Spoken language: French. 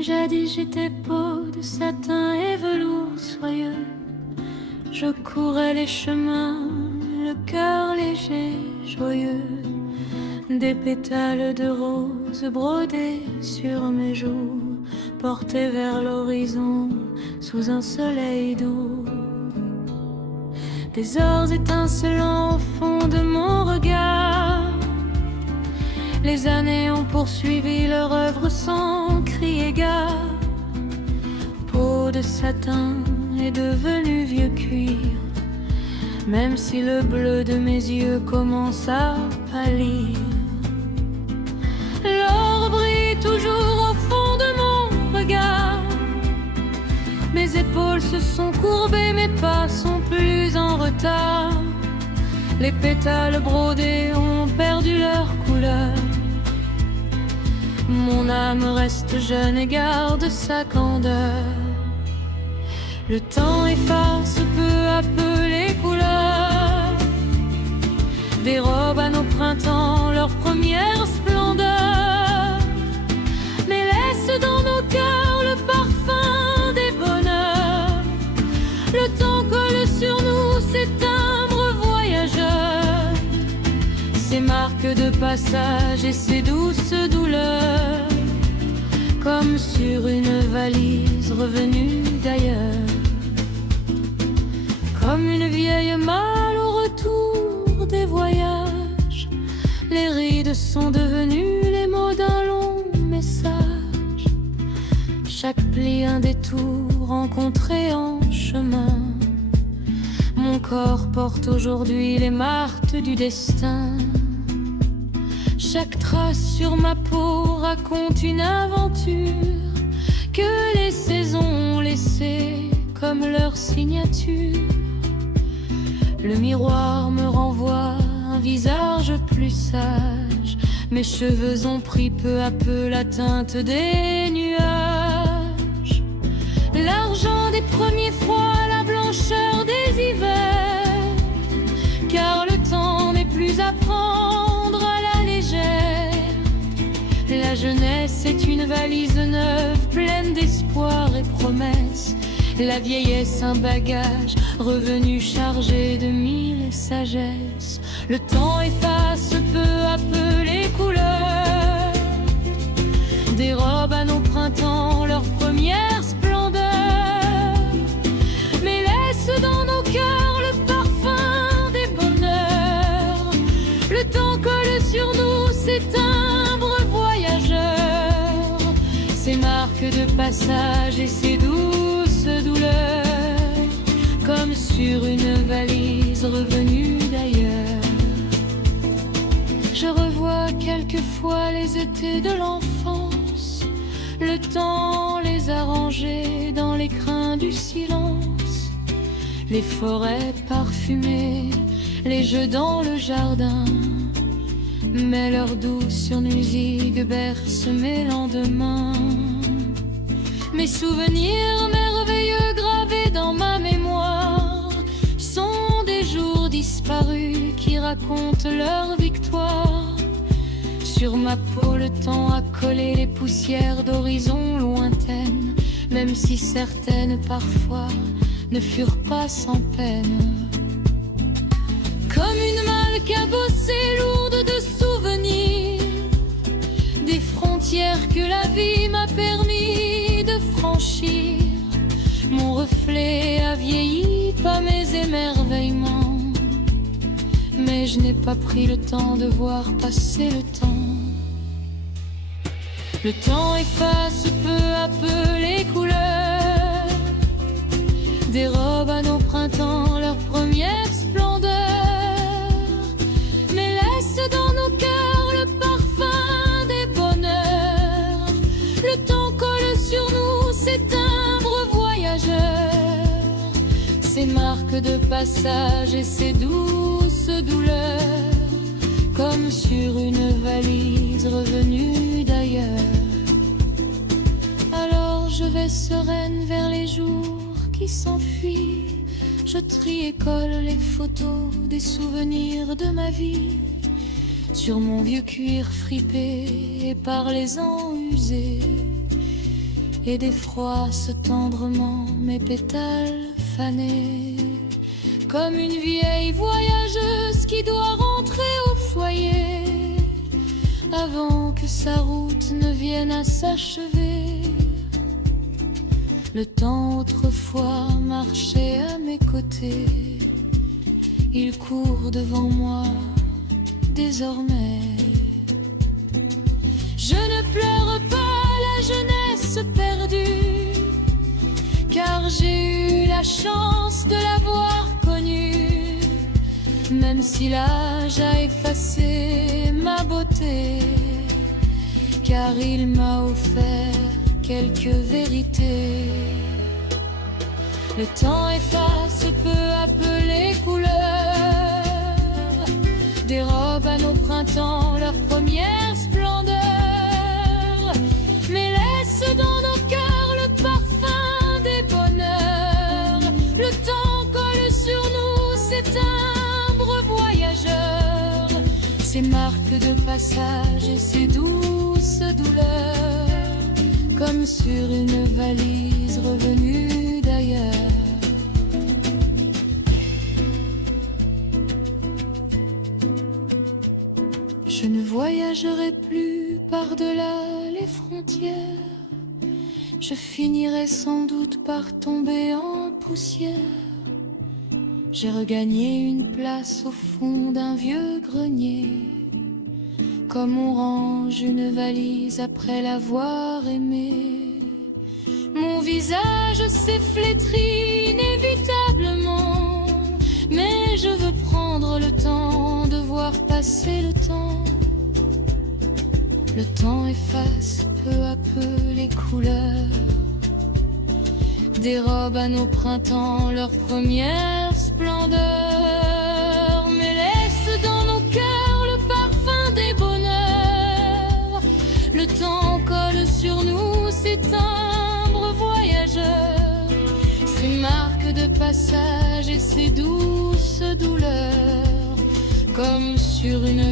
Jadis j'étais peau de satin et velours soyeux. Je courais les chemins, le cœur léger, joyeux. Des pétales de rose brodés sur mes joues, portés vers l'horizon sous un soleil doux. Des ors étincelants au fond de mon regard. Les années ont poursuivi leur œuvre sans crier gare. Peau de satin est devenue vieux cuir, même si le bleu de mes yeux commence à pâlir. L'or brille toujours au fond de mon regard. Mes épaules se sont courbées, mes pas sont plus en retard. Les pétales brodés ont perdu leur couleur. Mon âme reste jeune et garde sa candeur. Le temps efface peu à peu les couleurs des robes à nos printemps, leur première splendeur, mais laisse dans nos cœurs le parfum des bonheurs. Le temps colle sur nous ses timbres voyageurs, ses marques de passage et ses douces douleurs, comme sur une valise revenue d'ailleurs. Comme une vieille malle au retour des voyages, les rides sont devenues les mots d'un long message. Chaque pli un détour rencontré en chemin. Mon corps porte aujourd'hui les marques du destin. Chaque trace sur ma peau raconte une aventure que les saisons ont laissée comme leur signature. Le miroir me renvoie un visage plus sage. Mes cheveux ont pris peu à peu la teinte des nuages. L'argent des premiers froids, la blancheur des hivers. Car le temps n'est plus à prendre à la légère. La jeunesse est une valise neuve, pleine d'espoir et promesses. La vieillesse un bagage revenu chargé de mille sagesses. Le temps efface peu à peu les couleurs des robes à nos printemps, leur première splendeur, mais laisse dans nos cœurs le parfum des bonheurs. Le temps colle sur nous ses timbres voyageurs, ses marques de passage et ses douces douleurs, comme sur une valise revenue d'ailleurs. Je revois quelquefois les étés de l'enfance. Le temps les a rangés dans les crins du silence. Les forêts parfumées, les jeux dans le jardin, mais leur douce musique berce mes lendemains. Mes souvenirs merveilleux gravés dans ma mémoire sont des jours disparus qui racontent leur victoire. Sur ma peau le temps a collé les poussières d'horizons lointaines, même si certaines parfois ne furent pas sans peine. Comme une malle cabossée lourde de souvenirs, des frontières que la vie m'a permis de franchir. Mon reflet a vieilli, pas mes émerveillements, mais je n'ai pas pris le temps de voir passer le temps. Le temps efface peu à peu les couleurs des robes à nos printemps, leur première splendeur, mais laisse dans nos cœurs le parfum des bonheurs. Le temps colle sur nous ses timbres voyageurs, ses marques de passage et ses douces douleurs, comme sur une valise revenue d'ailleurs. Alors je vais sereine vers les jours qui s'enfuient. Je trie et colle les photos des souvenirs de ma vie sur mon vieux cuir fripé et par les ans usés. et défroisse tendrement mes pétales fanés, comme une vieille voyageuse qui doit rentrer au foyer avant que sa route ne vienne à s'achever. Le temps autrefois marchait à mes côtés, il court devant moi désormais. Je ne pleure pas la jeunesse perdue, car j'ai eu la chance de l'avoir connue, même si l'âge a effacé ma beauté, car il m'a offert quelques vérités. Le temps efface peu à peu les couleurs, dérobe à nos printemps leur première splendeur, mais laisse dans nos cœurs le parfum des bonheurs. Le temps colle sur nous ses timbres voyageurs, ses marques de passage et ses douces douleurs, comme sur une valise revenue d'ailleurs. Je ne voyagerai plus par-delà les frontières, je finirai sans doute par tomber en poussière. J'ai regagné une place au fond d'un vieux grenier, comme on range une valise après l'avoir aimée. Mon visage s'est flétri inévitablement, mais je veux prendre le temps de voir passer le temps. Le temps efface peu à peu les couleurs, dérobe à nos printemps leur première splendeur, mais laisse dans nos cœurs le parfum des bonheurs. Le temps colle sur nous ses timbres voyageurs, ses marques de passage et ses douces douleurs, comme sur une